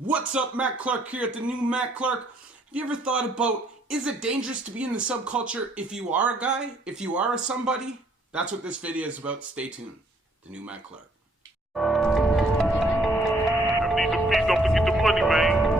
What's up, Matt Clark here at the new Matt Clark. Have you ever thought about, is it dangerous to be in the subculture if you are a guy, if you are a somebody? That's what this video is about. Stay tuned. The new Matt Clark. I need the fees up to get the money, man.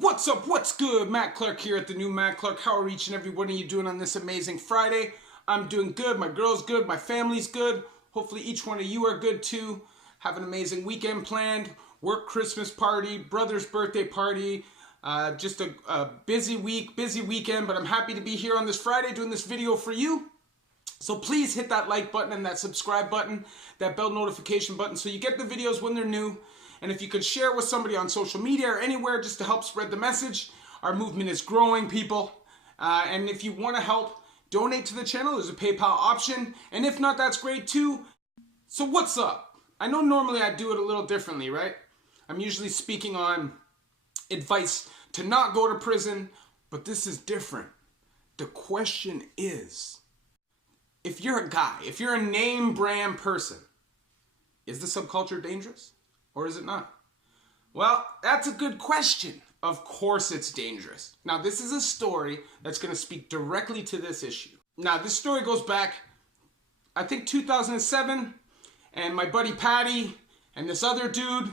What's up? What's good? Matt Clark here at the new Matt Clark. How are each and every one of you doing on this amazing Friday? I'm doing good. My girl's good. My family's good. Hopefully each one of you are good too. Have an amazing weekend planned. Work Christmas party, brother's birthday party. Just a busy week, busy weekend, but I'm happy to be here on this Friday doing this video for you. So please hit that like button and that subscribe button, that bell notification button so you get the videos when they're new. And if you could share with somebody on social media or anywhere just to help spread the message. Our movement is growing, people. And if you want to help donate to the channel, there's a PayPal option. And if not, that's great too. So what's up? I know normally I do it a little differently, right? I'm usually speaking on advice to not go to prison, but this is different. The question is, if you're a guy, if you're a name brand person, is the subculture dangerous? Or is it not? Well, that's a good question. Of course it's dangerous. Now, this is a story that's going to speak directly to this issue. Now, this story goes back, I think 2007, and my buddy Patty and this other dude,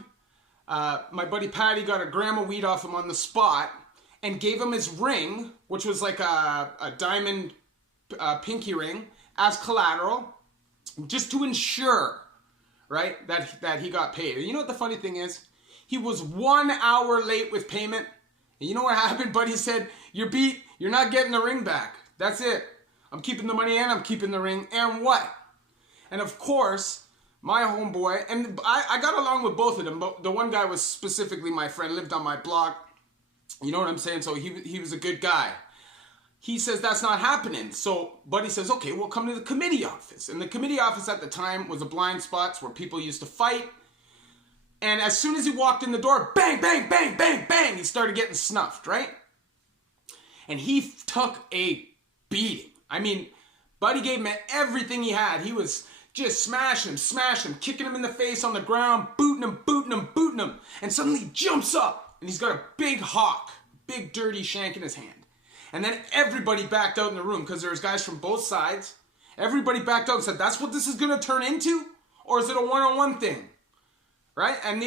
my buddy Patty got a gram of weed off him on the spot and gave him his ring, which was like a diamond pinky ring, as collateral, just to ensure, right, that he got paid. And you know what the funny thing is? He was 1 hour late with payment. And you know what happened? Buddy said, "You're beat. You're not getting the ring back. That's it. I'm keeping the money and I'm keeping the ring. And what?" And of course, my homeboy, and I got along with both of them, but the one guy was specifically my friend, lived on my block. You know what I'm saying? So he was a good guy. He says that's not happening. So Buddy says, okay, we'll come to the committee office. And the committee office at the time was a blind spot where people used to fight. And as soon as he walked in the door, bang, bang, bang, bang, bang, he started getting snuffed, right? And he took a beating. I mean, Buddy gave him everything he had. He was just smashing him, kicking him in the face on the ground, booting him. And suddenly he jumps up and he's got a big hawk, big dirty shank in his hand. And then everybody backed out in the room because there was guys from both sides. Everybody backed out and said, that's what this is going to turn into? Or is it a one-on-one thing? Right? And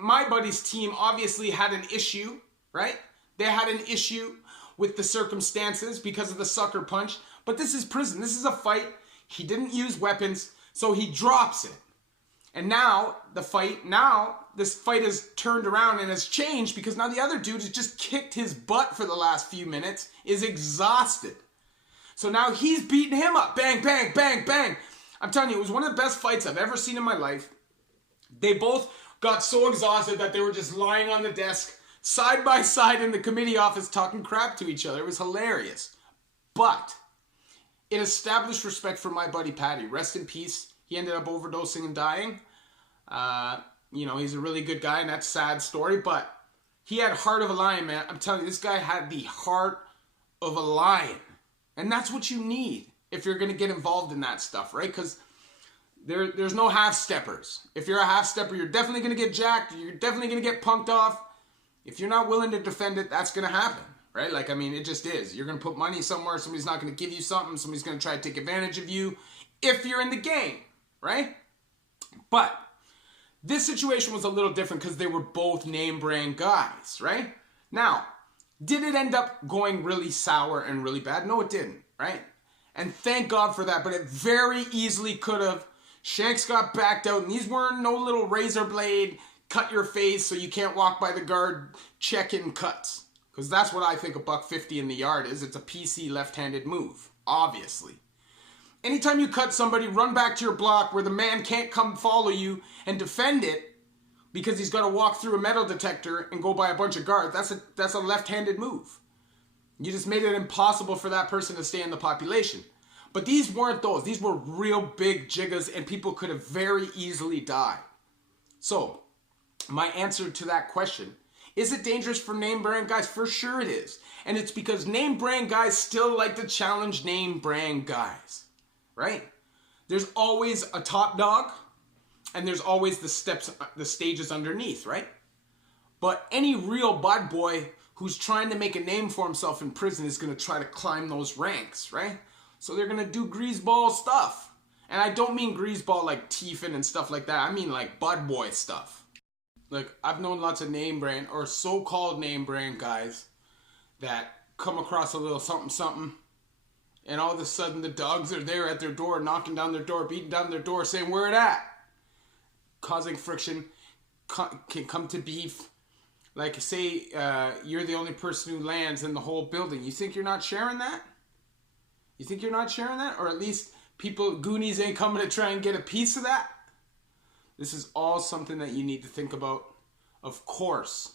my buddy's team obviously had an issue, right? They had an issue with the circumstances because of the sucker punch. But this is prison. This is a fight. He didn't use weapons, so he drops it. And now, this fight has turned around and has changed because now the other dude has just kicked his butt for the last few minutes, is exhausted. So now he's beating him up. Bang, bang, bang, bang. I'm telling you, it was one of the best fights I've ever seen in my life. They both got so exhausted that they were just lying on the desk, side by side in the committee office, talking crap to each other. It was hilarious. But it established respect for my buddy Patty. Rest in peace. He ended up overdosing and dying. You know, he's a really good guy, and that's a sad story, but he had heart of a lion, man. I'm telling you, this guy had the heart of a lion. And that's what you need if you're going to get involved in that stuff, right? Because there's no half-steppers. If you're a half-stepper, you're definitely going to get jacked. You're definitely going to get punked off. If you're not willing to defend it, that's going to happen, right? Like, I mean, it just is. You're going to put money somewhere. Somebody's not going to give you something. Somebody's going to try to take advantage of you if you're in the game, right? But this situation was a little different because they were both name brand guys, right? Now, did it end up going really sour and really bad? No, it didn't, right? And thank God for that, but it very easily could have. Shanks got backed out, and these weren't no little razor blade, cut your face so you can't walk by the guard, check-in cuts. Because that's what I think a $150 in the yard is. It's a PC left-handed move, obviously. Anytime you cut somebody, run back to your block where the man can't come follow you and defend it, because he's got to walk through a metal detector and go by a bunch of guards. That's a left-handed move. You just made it impossible for that person to stay in the population. But these weren't those. These were real big jiggas, and people could have very easily died. So, my answer to that question, is it dangerous for name brand guys? For sure it is. And it's because name brand guys still like to challenge name brand guys, right? There's always a top dog, and there's always the stages underneath, right? But any real bad boy who's trying to make a name for himself in prison is going to try to climb those ranks, right? So they're going to do greaseball stuff. And I don't mean greaseball like Tiefin and stuff like that. I mean like bud boy stuff. Like, I've known lots of name brand or so-called name brand guys that come across a little something, and all of a sudden the dogs are there at their door, knocking down their door, beating down their door, saying, "Where it at?" Causing friction, can come to beef. Like, say you're the only person who lands in the whole building. You think you're not sharing that? You think you're not sharing that? Or at least Goonies ain't coming to try and get a piece of that? This is all something that you need to think about. Of course,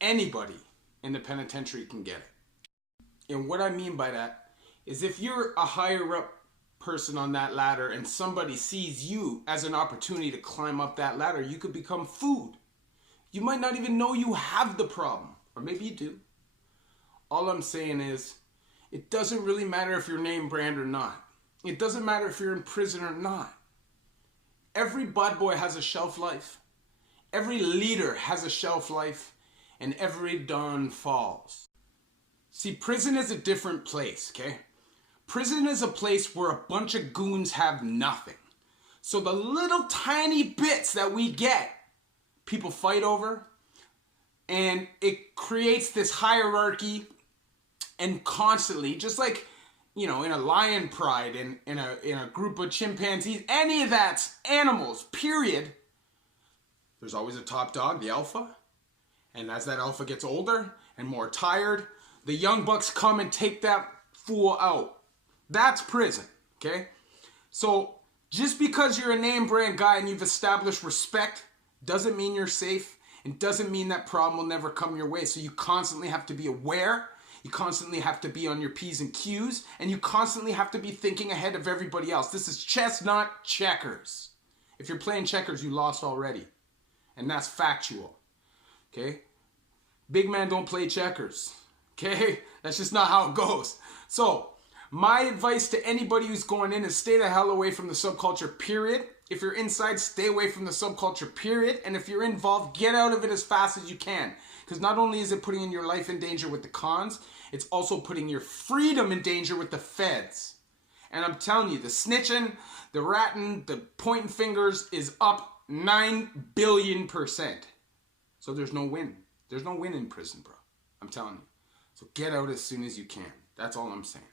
anybody in the penitentiary can get it. And what I mean by that is if you're a higher up person on that ladder and somebody sees you as an opportunity to climb up that ladder, you could become food. You might not even know you have the problem. Or maybe you do. All I'm saying is, it doesn't really matter if you're name brand or not. It doesn't matter if you're in prison or not. Every bad boy has a shelf life. Every leader has a shelf life. And every dawn falls. See, prison is a different place, okay? Prison is a place where a bunch of goons have nothing. So the little tiny bits that we get, people fight over. And it creates this hierarchy. And constantly, just like, you know, in a lion pride, in a group of chimpanzees, any of that's animals, period. There's always a top dog, the alpha. And as that alpha gets older and more tired, the young bucks come and take that fool out. That's prison, okay? So just because you're a name brand guy and you've established respect doesn't mean you're safe, and doesn't mean that problem will never come your way. So you constantly have to be aware. You constantly have to be on your P's and Q's, and you constantly have to be thinking ahead of everybody else. This is chess, not checkers. If you're playing checkers, you lost already. And that's factual. Okay? Big man don't play checkers. Okay? That's just not how it goes. So, my advice to anybody who's going in is stay the hell away from the subculture, period. If you're inside, stay away from the subculture, period. And if you're involved, get out of it as fast as you can. Because not only is it putting your life in danger with the cons, it's also putting your freedom in danger with the feds. And I'm telling you, the snitching, the ratting, the pointing fingers is up 9 billion%. So there's no win. There's no win in prison, bro. I'm telling you. So get out as soon as you can. That's all I'm saying.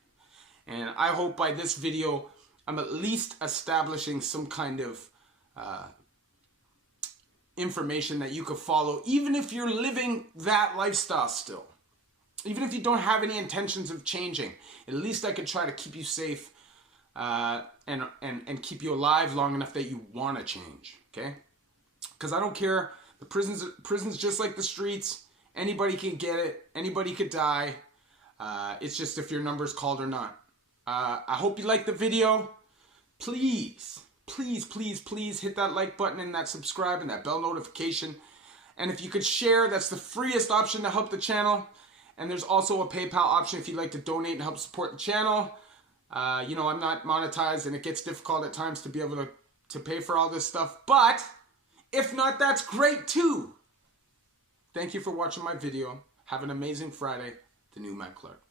And I hope by this video, I'm at least establishing some kind of information that you could follow, even if you're living that lifestyle still. Even if you don't have any intentions of changing, at least I could try to keep you safe and keep you alive long enough that you want to change, okay? Because I don't care. The prison's just like the streets. Anybody can get it. Anybody could die. It's just if your number's called or not. I hope you liked the video. Please hit that like button and that subscribe and that bell notification. And if you could share, that's the freest option to help the channel. And there's also a PayPal option if you'd like to donate and help support the channel. You know, I'm not monetized and it gets difficult at times to be able to pay for all this stuff. But if not, that's great too. Thank you for watching my video. Have an amazing Friday. The new Matt Clark.